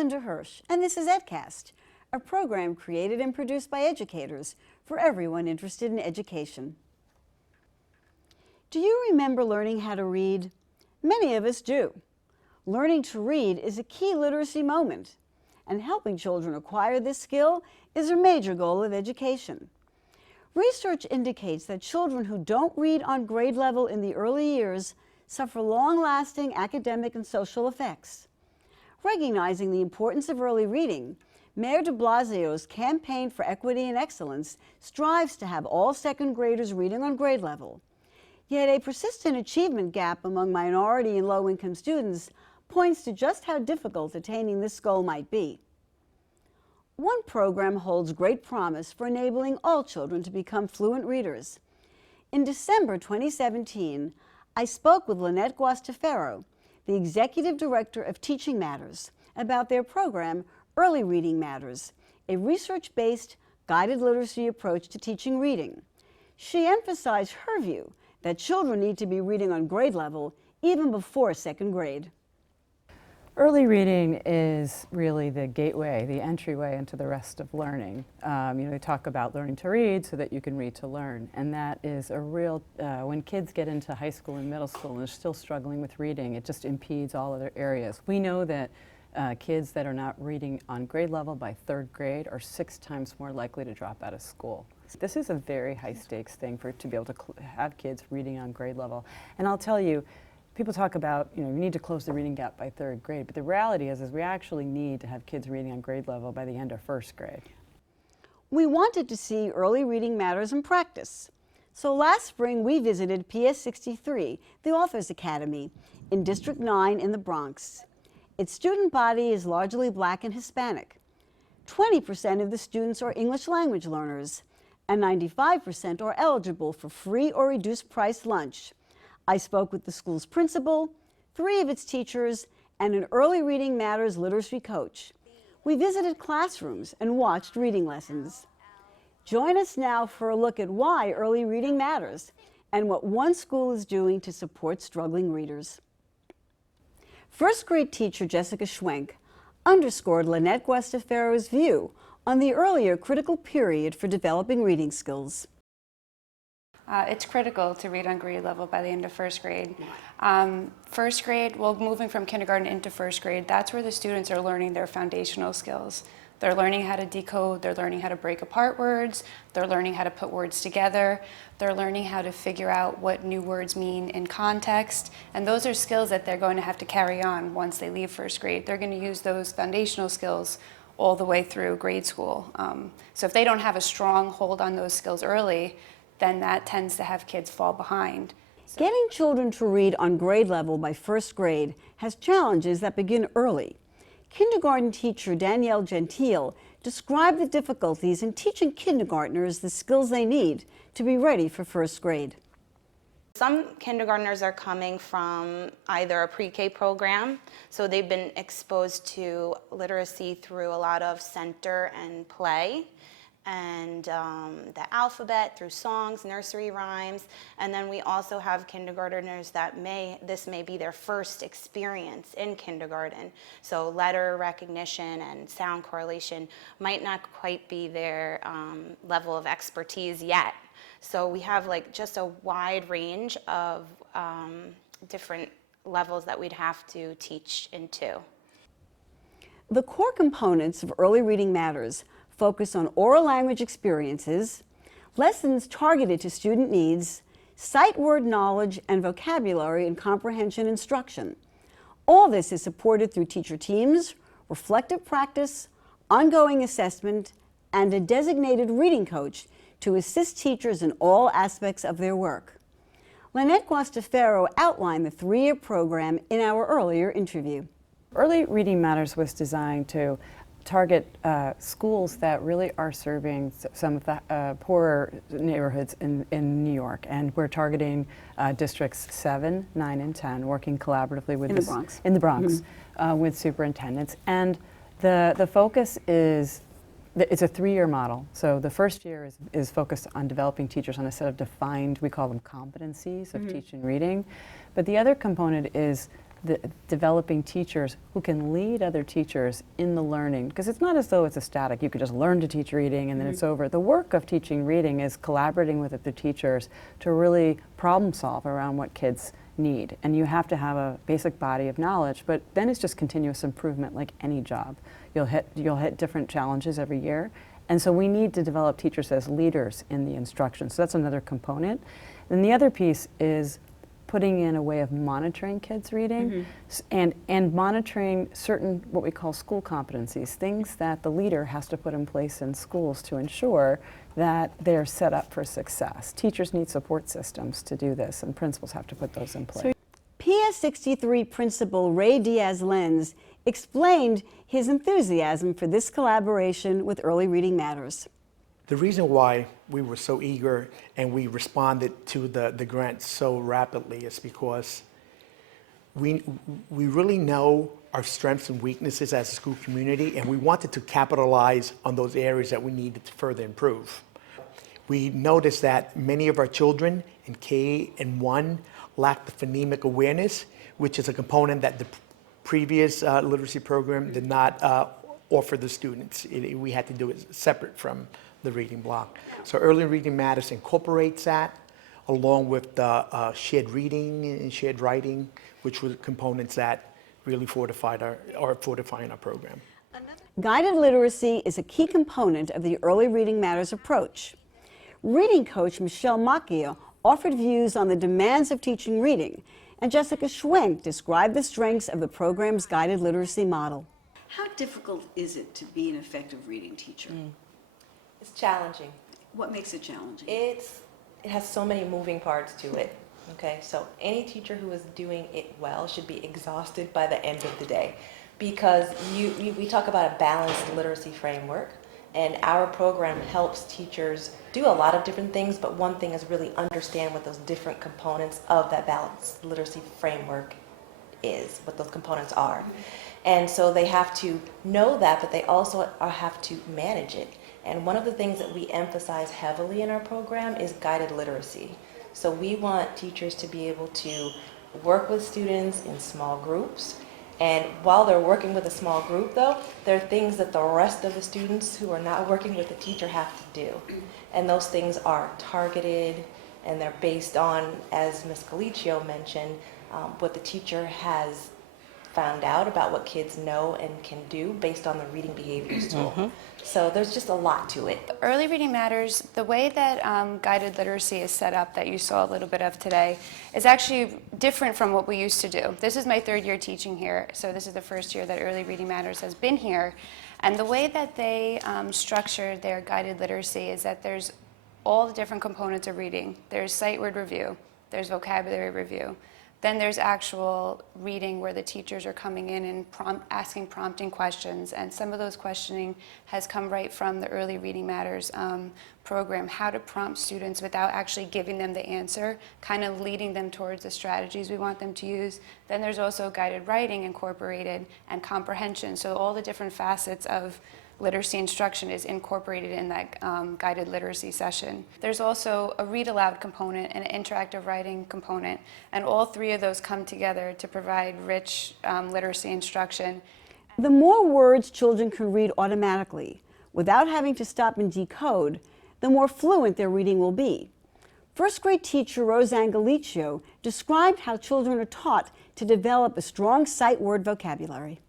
Linda Hirsch, and this is EdCast, a program created and produced by educators for everyone interested in education. Do you remember learning how to read? Many of us do. Learning to read is a key literacy moment, and helping children acquire this skill is a major goal of education. Research indicates that children who don't read on grade level in the early years suffer long-lasting academic and social effects. Recognizing the importance of early reading, Mayor de Blasio's Campaign for Equity and Excellence strives to have all second graders reading on grade level. Yet a persistent achievement gap among minority and low-income students points to just how difficult attaining this goal might be. One program holds great promise for enabling all children to become fluent readers. In December 2017, I spoke with Lynette Farrow, the Executive Director of Teaching Matters, about their program, Early Reading Matters, a research-based guided literacy approach to teaching reading. She emphasized her view that children need to be reading on grade level even before second grade. Early reading is really the gateway, the entryway into the rest of learning. They talk about learning to read so that you can read to learn, and that is a real, when kids get into high school and middle school and they're still struggling with reading, it just impedes all other areas. We know that kids that are not reading on grade level by third grade are 6 times more likely to drop out of school. This is a very high stakes thing to be able to have kids reading on grade level. And I'll tell you, people talk about, we need to close the reading gap by third grade, but the reality is we actually need to have kids reading on grade level by the end of first grade. We wanted to see early reading matters in practice. So last spring we visited PS 63, the Authors Academy, in District 9 in the Bronx. Its student body is largely Black and Hispanic. 20% of the students are English language learners, and 95% are eligible for free or reduced price lunch. I spoke with the school's principal, 3 of its teachers, and an Early Reading Matters literacy coach. We visited classrooms and watched reading lessons. Join us now for a look at why early reading matters and what one school is doing to support struggling readers. First grade teacher Jessica Schwenk underscored Lynette Farrow's view on the earlier critical period for developing reading skills. It's critical to read on grade level by the end of first grade. First grade, moving from kindergarten into first grade, that's where the students are learning their foundational skills. They're learning how to decode, they're learning how to break apart words, they're learning how to put words together, they're learning how to figure out what new words mean in context, and those are skills that they're going to have to carry on once they leave first grade. They're going to use those foundational skills all the way through grade school. So if they don't have a strong hold on those skills early, then that tends to have kids fall behind. Getting children to read on grade level by first grade has challenges that begin early. Kindergarten teacher Danielle Gentile described the difficulties in teaching kindergartners the skills they need to be ready for first grade. Some kindergartners are coming from either a pre-K program, so they've been exposed to literacy through a lot of center and play, and the alphabet through songs, nursery rhymes, and then we also have kindergartners that this may be their first experience in kindergarten. So letter recognition and sound correlation might not quite be their level of expertise yet. So we have just a wide range of different levels that we'd have to teach into. The core components of Early Reading Matters focus on oral language experiences, lessons targeted to student needs, sight word knowledge, and vocabulary and comprehension instruction. All this is supported through teacher teams, reflective practice, ongoing assessment, and a designated reading coach to assist teachers in all aspects of their work. Lynette Farrow outlined the 3-year program in our earlier interview. Early Reading Matters was designed to target schools that really are serving some of the poorer neighborhoods in New York, and we're targeting districts 7, 9, and 10, working collaboratively with in the Bronx, with superintendents. And the focus is it's a 3-year model. So the first year is focused on developing teachers on a set of defined, we call them competencies of teaching reading. But the other component is developing teachers who can lead other teachers in the learning, because it's not as though it's a static, you could just learn to teach reading and then it's over. The work of teaching reading is collaborating with other teachers to really problem solve around what kids need. And you have to have a basic body of knowledge, but then it's just continuous improvement like any job. You'll hit different challenges every year. And so we need to develop teachers as leaders in the instruction. So that's another component. And the other piece is putting in a way of monitoring kids reading and monitoring certain what we call school competencies, things that the leader has to put in place in schools to ensure that they're set up for success. Teachers need support systems to do this, and principals have to put those in place. PS 63 principal Ray Diaz-Lens explained his enthusiasm for this collaboration with Early Reading Matters. The reason why we were so eager and we responded to the grant so rapidly is because we really know our strengths and weaknesses as a school community, and we wanted to capitalize on those areas that we needed to further improve. We noticed that many of our children in K and 1 lack the phonemic awareness, which is a component that the previous literacy program did not offer the students. We had to do it separate from the reading block. So Early Reading Matters incorporates that along with the shared reading and shared writing, which were components that really fortifying our program. Guided literacy is a key component of the Early Reading Matters approach. Reading coach Michelle Macchia offered views on the demands of teaching reading, and Jessica Schwenk described the strengths of the program's guided literacy model. How difficult is it to be an effective reading teacher? It's challenging. What makes it challenging? It has so many moving parts to it. Okay, so any teacher who is doing it well should be exhausted by the end of the day, because we talk about a balanced literacy framework, and our program helps teachers do a lot of different things, but one thing is really understand what those different components of that balanced literacy framework is, what those components are. And so they have to know that, but they also have to manage it. And one of the things that we emphasize heavily in our program is guided literacy. So we want teachers to be able to work with students in small groups. And while they're working with a small group, though, there are things that the rest of the students who are not working with the teacher have to do. And those things are targeted, and they're based on, as Ms. Galicchio mentioned, what the teacher has found out about what kids know and can do based on the reading behaviors tool. So there's just a lot to it. Early Reading Matters, the way that guided literacy is set up that you saw a little bit of today is actually different from what we used to do. This is my third year teaching here, so this is the first year that Early Reading Matters has been here. And the way that they structured their guided literacy is that there's all the different components of reading. There's sight word review, there's vocabulary review, then there's actual reading where the teachers are coming in and asking prompting questions, and some of those questioning has come right from the Early Reading Matters program, how to prompt students without actually giving them the answer, kind of leading them towards the strategies we want them to use. Then there's also guided writing incorporated and comprehension, so all the different facets of literacy instruction is incorporated in that guided literacy session. There's also a read aloud component and an interactive writing component, and all three of those come together to provide rich literacy instruction. The more words children can read automatically without having to stop and decode, the more fluent their reading will be. First grade teacher Roseanne Galicchio described how children are taught to develop a strong sight word vocabulary.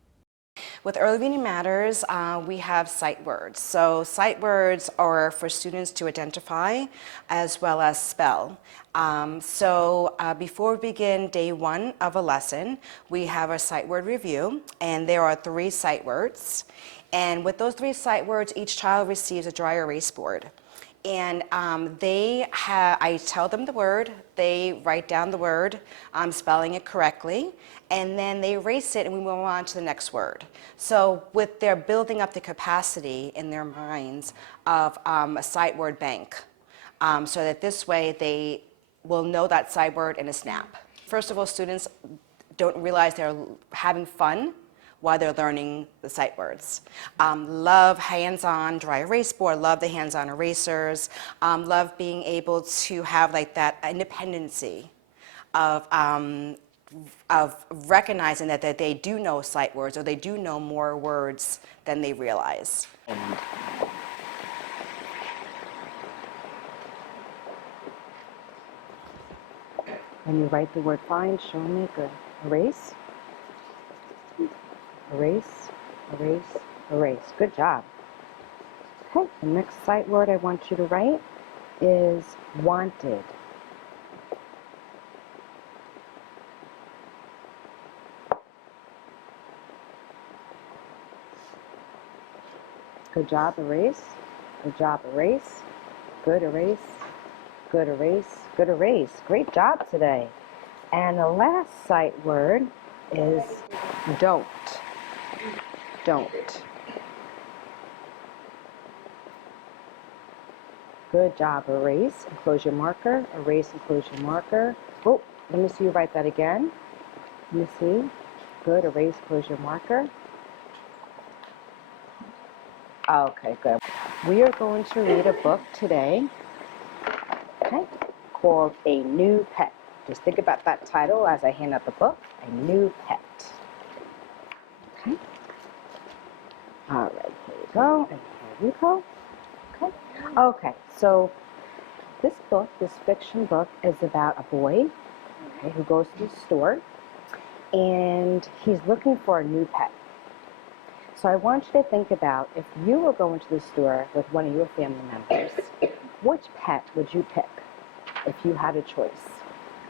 With Early Reading Matters, we have sight words. So sight words are for students to identify as well as spell. Before we begin day one of a lesson, we have a sight word review, and there are 3 sight words. And with those 3 sight words, each child receives a dry erase board. And I tell them the word, they write down the word, spelling it correctly, and then they erase it and we move on to the next word. So with their building up the capacity in their minds of a sight word bank, so that this way they will know that sight word in a snap. First of all, students don't realize they're having fun while they're learning the sight words. Love hands-on dry erase board, love the hands-on erasers, love being able to have like that independency of recognizing that they do know sight words or they do know more words than they realize. When you write the word find, show me good. Erase, erase, erase, erase. Good job. Okay, the next sight word I want you to write is wanted. Good job, erase. Good job, erase. Good erase. Good erase. Good erase. Great job today. And the last sight word is don't. Don't. Good job. Erase and close your marker. Erase and close your marker. Oh, let me see you write that again. Let me see. Good. Erase, close your marker. Okay, good. We are going to read a book today, okay, called A New Pet. Just think about that title as I hand out the book, A New Pet. Okay. All right, here we go, and here we go. Okay. Okay, so this book, this fiction book, is about a boy, okay, who goes to the store, and he's looking for a new pet. So I want you to think about if you were going to the store with one of your family members, which pet would you pick if you had a choice?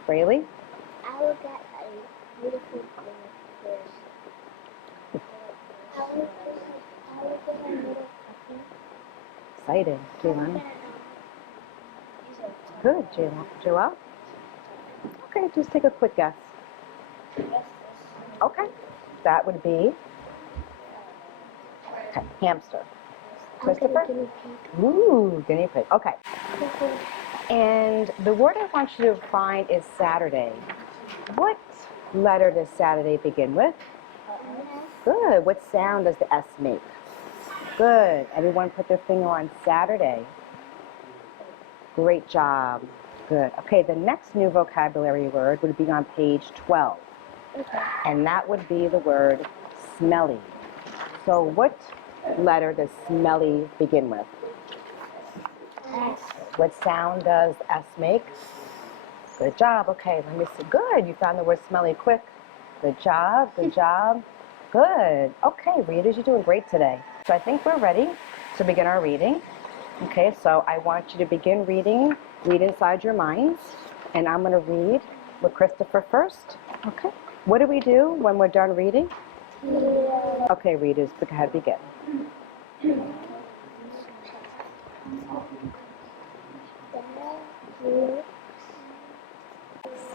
Braylee? I will get a beautiful bird. I will get a little puppy. Exciting. Jalen? Good, Jalen. Joelle? Okay, just take a quick guess. Okay, that would be okay, hamster. Christopher? Guinea pig. Ooh, guinea pig. Okay. And the word I want you to find is Saturday. What letter does Saturday begin with? Good. What sound does the S make? Good. Everyone put their finger on Saturday. Great job. Good. Okay, the next new vocabulary word would be on page 12. Okay. And that would be the word smelly. So what letter does smelly begin with? S. What sound does S make? Good job. Okay, let me see. Good. You found the word smelly quick. Good job. Good job. Good. Okay, readers, you're doing great today. So I think we're ready to begin our reading. Okay, so I want you to begin reading. Read inside your minds. And I'm going to read with Christopher first. Okay. What do we do when we're done reading? Okay, readers, go ahead, begin.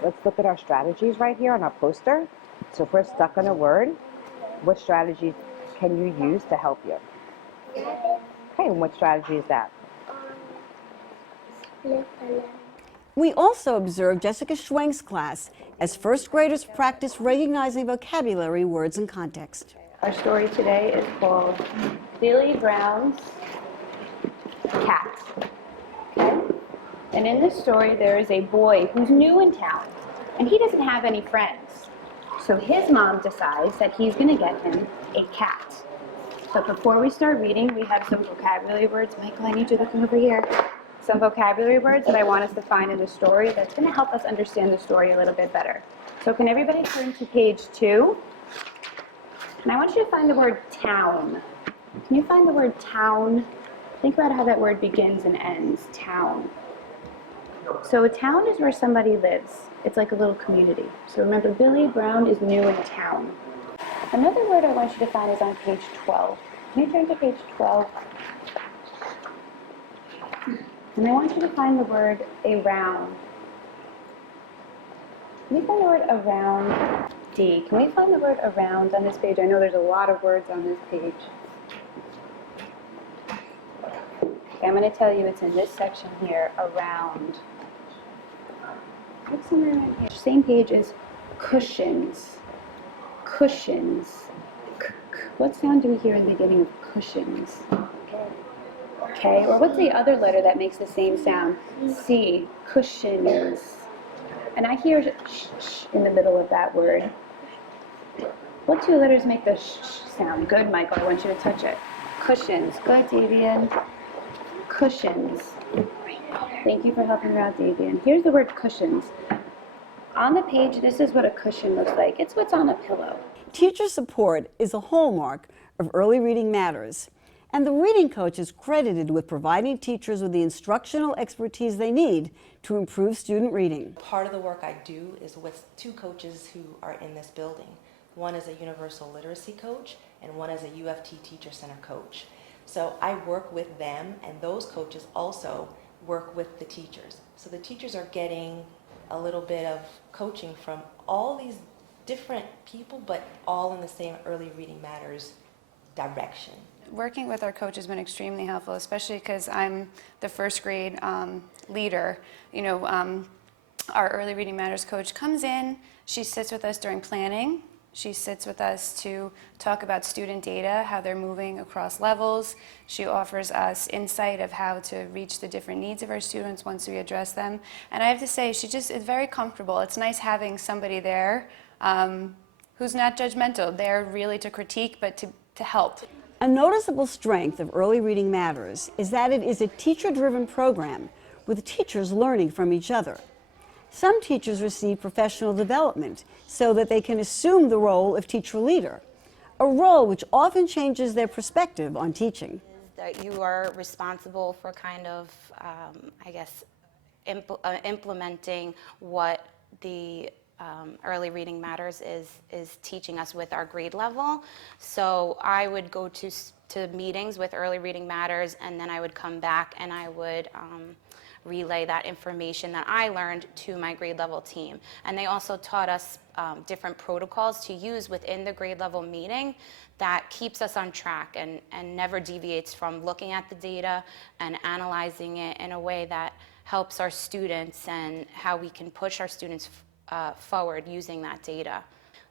Let's look at our strategies right here on our poster. So if we're stuck on a word, what strategies can you use to help you? Okay, and what strategy is that? Split the letter. We also observed Jessica Schwenk's class as first graders practice recognizing vocabulary, words, and context. Our story today is called Billy Brown's Cat. Okay? And in this story, there is a boy who's new in town, and he doesn't have any friends. So his mom decides that he's going to get him a cat. But before we start reading, we have some vocabulary words. Michael, I need you looking over here. Some vocabulary words that I want us to find in the story that's going to help us understand the story a little bit better. So can everybody turn to page 2? And I want you to find the word town. Can you find the word town? Think about how that word begins and ends, town. So a town is where somebody lives. It's like a little community. So remember, Billy Brown is new in town. Another word I want you to find is on page 12. Can you turn to page 12? And I want you to find the word around. Can we find the word around? D. Can we find the word around on this page? I know there's a lot of words on this page. Okay, I'm going to tell you it's in this section here, around. What's somewhere around here? Same page as cushions. Cushions. What sound do we hear in the beginning of cushions? Okay, or what's the other letter that makes the same sound? C. Cushions. and I hear sh in the middle of that word. What two letters make the sh sound? Good, Michael, I want you to touch it. Cushions. Good, Davian. Cushions. Thank you for helping her out, Davian. Here's the word cushions. On the page, this is what a cushion looks like. It's what's on a pillow. Teacher support is a hallmark of Early Reading Matters, and the reading coach is credited with providing teachers with the instructional expertise they need to improve student reading. Part of the work I do is with two coaches who are in this building. One is a universal literacy coach, and one is a UFT teacher center coach. So I work with them, and those coaches also work with the teachers. So the teachers are getting a little bit of coaching from all these different people, but all in the same Early Reading Matters direction. Working with our coach has been extremely helpful, especially because I'm the first grade leader. You know, our Early Reading Matters coach comes in, she sits with us during planning. She sits with us to talk about student data, how they're moving across levels. She offers us insight of how to reach the different needs of our students once we address them. And I have to say, she just is very comfortable. It's nice having somebody there who's not judgmental. They're really to critique, but to help. A noticeable strength of Early Reading Matters is that it is a teacher-driven program with teachers learning from each other. Some teachers receive professional development so that they can assume the role of teacher leader, a role which often changes their perspective on teaching. That you are responsible for kind of, I guess, implementing what the Early Reading Matters is teaching us with our grade level. So I would go to meetings with Early Reading Matters, and then I would come back and I would relay that information that I learned to my grade level team. And they also taught us different protocols to use within the grade level meeting that keeps us on track and never deviates from looking at the data and analyzing it in a way that helps our students and how we can push our students forward using that data.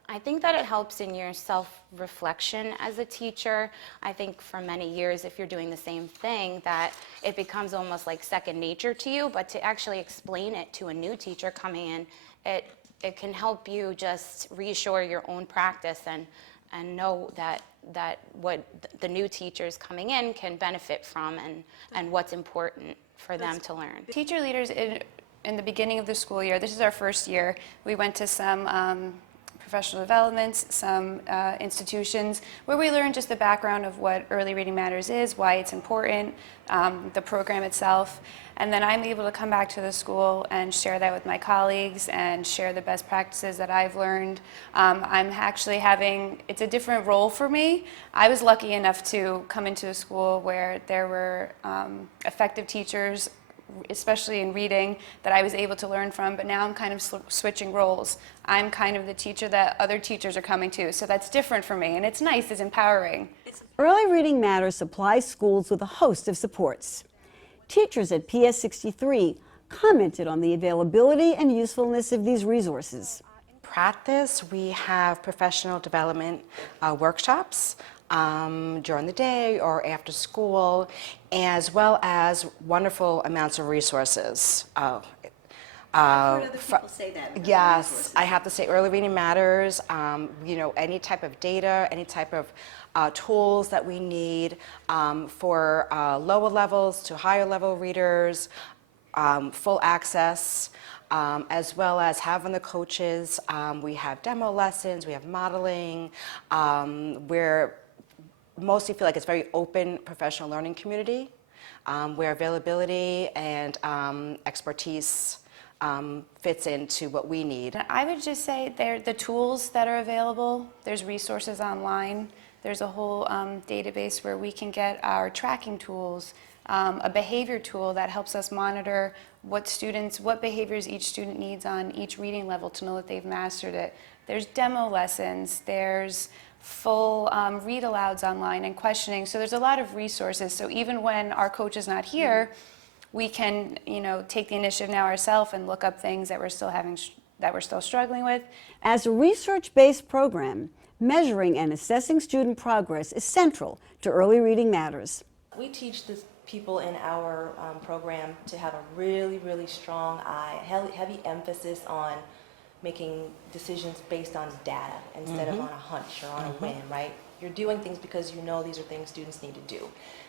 I think that it helps in your self-reflection as a teacher. I think for many years, if you're doing the same thing, that it becomes almost like second nature to you, but to actually explain it to a new teacher coming in, it can help you just reassure your own practice and know that what the new teachers coming in can benefit from and what's important for them to learn. Teacher leaders in the beginning of the school year, this is our first year, we went to some professional developments, some institutions where we learned just the background of what Early Reading Matters is, why it's important, the program itself. And then I'm able to come back to the school and share that with my colleagues and share the best practices that I've learned. I'm actually it's a different role for me. I was lucky enough to come into a school where there were effective teachers, especially in reading, that I was able to learn from, but now I'm kind of switching roles. I'm kind of the teacher that other teachers are coming to, so that's different for me, and it's nice, it's empowering. Early Reading Matters supplies schools with a host of supports. Teachers at PS 63 commented on the availability and usefulness of these resources. In practice, we have professional development workshops during the day or after school, as well as wonderful amounts of resources. I've heard other people say that. Yes, I have to say Early Reading Matters, you know, any type of data, any type of tools that we need for lower levels to higher level readers, full access, as well as having the coaches. We have demo lessons, we have modeling, where mostly feel like it's very open professional learning community, where availability and expertise fits into what we need. I would just say the tools that are available, there's resources online, there's a whole database where we can get our tracking tools, a behavior tool that helps us monitor what behaviors each student needs on each reading level to know that they've mastered it. There's demo lessons, there's full read-alouds online and questioning, so there's a lot of resources. So even when our coach is not here, we can, take the initiative now ourselves and look up things that we're still struggling with. As a research-based program, measuring and assessing student progress is central to Early Reading Matters. We teach this people in our program to have a really, really strong eye, heavy emphasis on making decisions based on data instead of on a hunch or on a whim, right? You're doing things because you know these are things students need to do.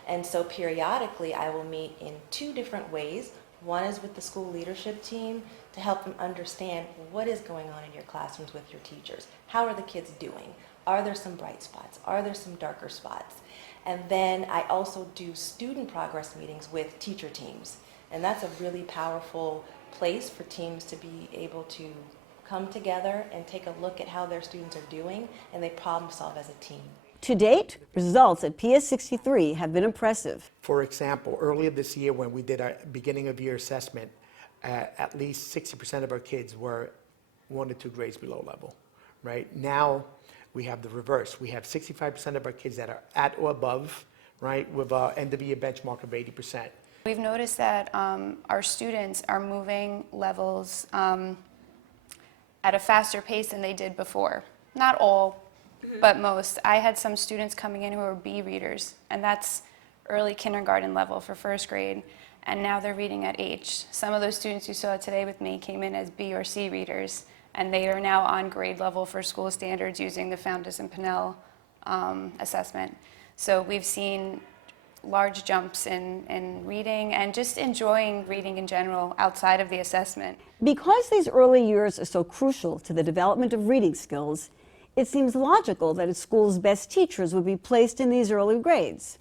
And so periodically I will meet in two different ways. One is with the school leadership team to help them understand what is going on in your classrooms with your teachers. How are the kids doing? Are there some bright spots? Are there some darker spots? And then I also do student progress meetings with teacher teams. And that's a really powerful place for teams to be able to come together and take a look at how their students are doing, and they problem solve as a team. To date, results at PS 63 have been impressive. For example, earlier this year when we did our beginning of year assessment, at least 60% of our kids were 1 to 2 grades below level, right? Now we have the reverse. We have 65% of our kids that are at or above, right, with an end of year benchmark of 80%. We've noticed that our students are moving levels at a faster pace than they did before. Not all, but most. I had some students coming in who were B readers, and that's early kindergarten level for first grade, and now they're reading at H. Some of those students you saw today with me came in as B or C readers, and they are now on grade level for school standards using the Fountas and Pinnell assessment. So we've seen large jumps in reading and just enjoying reading in general outside of the assessment. Because these early years are so crucial to the development of reading skills, it seems logical that a school's best teachers would be placed in these early grades.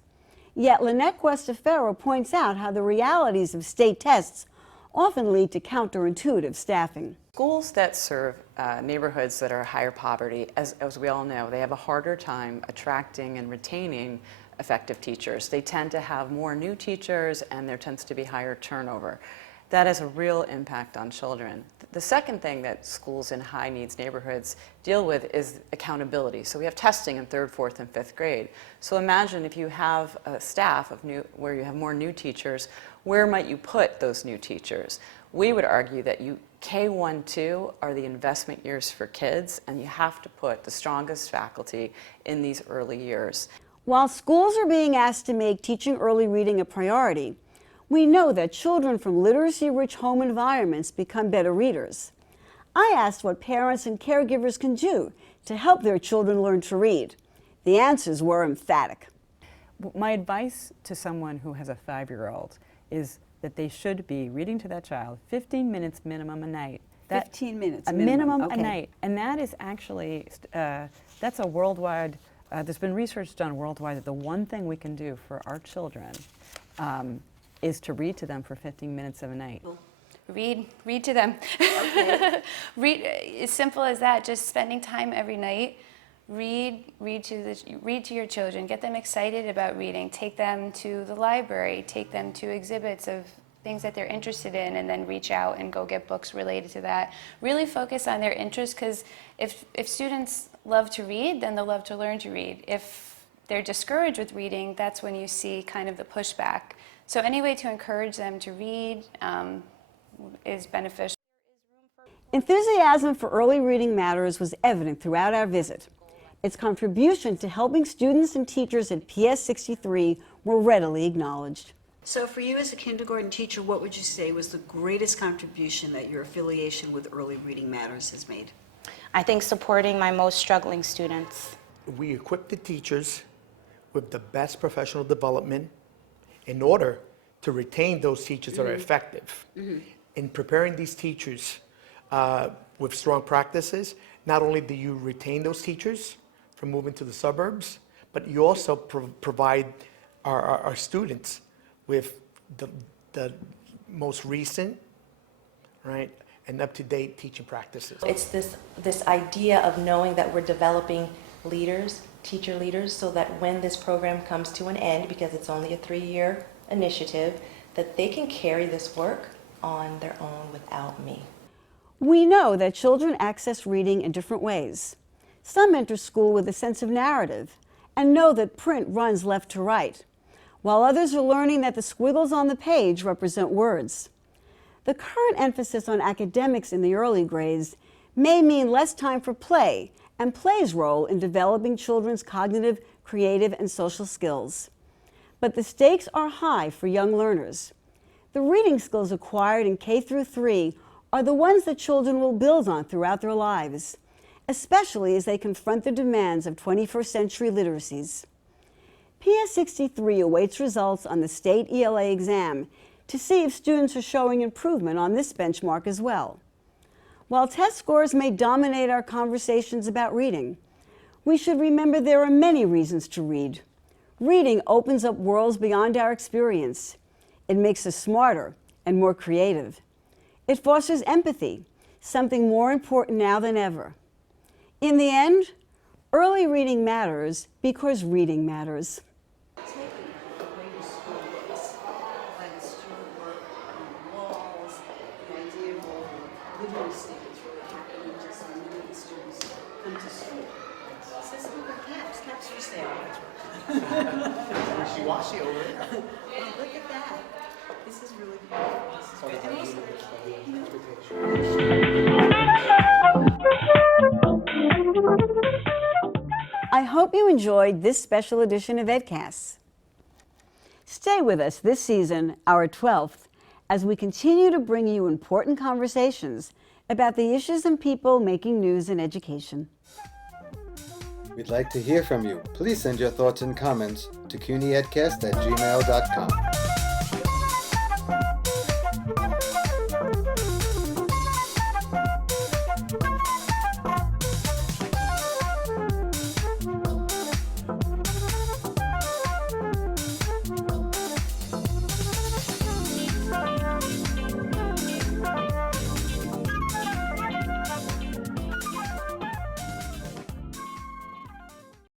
Yet Lynette Farrow points out how the realities of state tests often lead to counterintuitive staffing. Schools that serve neighborhoods that are higher poverty, as we all know, they have a harder time attracting and retaining effective teachers. They tend to have more new teachers, and there tends to be higher turnover. That has a real impact on children. The second thing that schools in high needs neighborhoods deal with is accountability. So we have testing in 3rd, 4th, and 5th grade. So imagine if you have a staff of where you have more new teachers, where might you put those new teachers? We would argue that K-1-2 are the investment years for kids, and you have to put the strongest faculty in these early years. While schools are being asked to make teaching early reading a priority, we know that children from literacy-rich home environments become better readers. I asked what parents and caregivers can do to help their children learn to read. The answers were emphatic. My advice to someone who has a 5-year-old is that they should be reading to that child 15 minutes minimum a night. 15 minutes a minimum okay. a night. And that is actually, that's a worldwide, there's been research done worldwide that the one thing we can do for our children is to read to them for 15 minutes of a night. Read to them. Okay. Read, as simple as that, just spending time every night. Read to your children, get them excited about reading, take them to the library, take them to exhibits of things that they're interested in, and then reach out and go get books related to that. Really focus on their interests, because if students love to read, then they'll love to learn to read. If they're discouraged with reading, that's when you see kind of the pushback. So any way to encourage them to read is beneficial. Enthusiasm for early reading matters was evident throughout our visit. Its contribution to helping students and teachers at PS 63 were readily acknowledged. So for you as a kindergarten teacher, what would you say was the greatest contribution that your affiliation with Early Reading Matters has made? I think supporting my most struggling students. We equip the teachers with the best professional development in order to retain those teachers that are effective. In preparing these teachers with strong practices, not only do you retain those teachers from moving to the suburbs, but you also provide our students with the most recent, right, and up-to-date teaching practices. It's this idea of knowing that we're developing leaders, teacher leaders, so that when this program comes to an end, because it's only a 3-year initiative, that they can carry this work on their own without me. We know that children access reading in different ways. Some enter school with a sense of narrative and know that print runs left to right, while others are learning that the squiggles on the page represent words. The current emphasis on academics in the early grades may mean less time for play and play's role in developing children's cognitive, creative, and social skills. but the stakes are high for young learners. The reading skills acquired in K through 3 are the ones that children will build on throughout their lives, especially as they confront the demands of 21st century literacies. PS 63 awaits results on the state ELA exam to see if students are showing improvement on this benchmark as well. While test scores may dominate our conversations about reading, we should remember there are many reasons to read. Reading opens up worlds beyond our experience. It makes us smarter and more creative. It fosters empathy, something more important now than ever. In the end, early reading matters because reading matters. Wishy-washy over there. Look at that. This is really beautiful. I hope you enjoyed this special edition of EdCast. Stay with us this season, our 12th, as we continue to bring you important conversations about the issues and people making news in education. We'd like to hear from you. Please send your thoughts and comments to cunyedcast@gmail.com.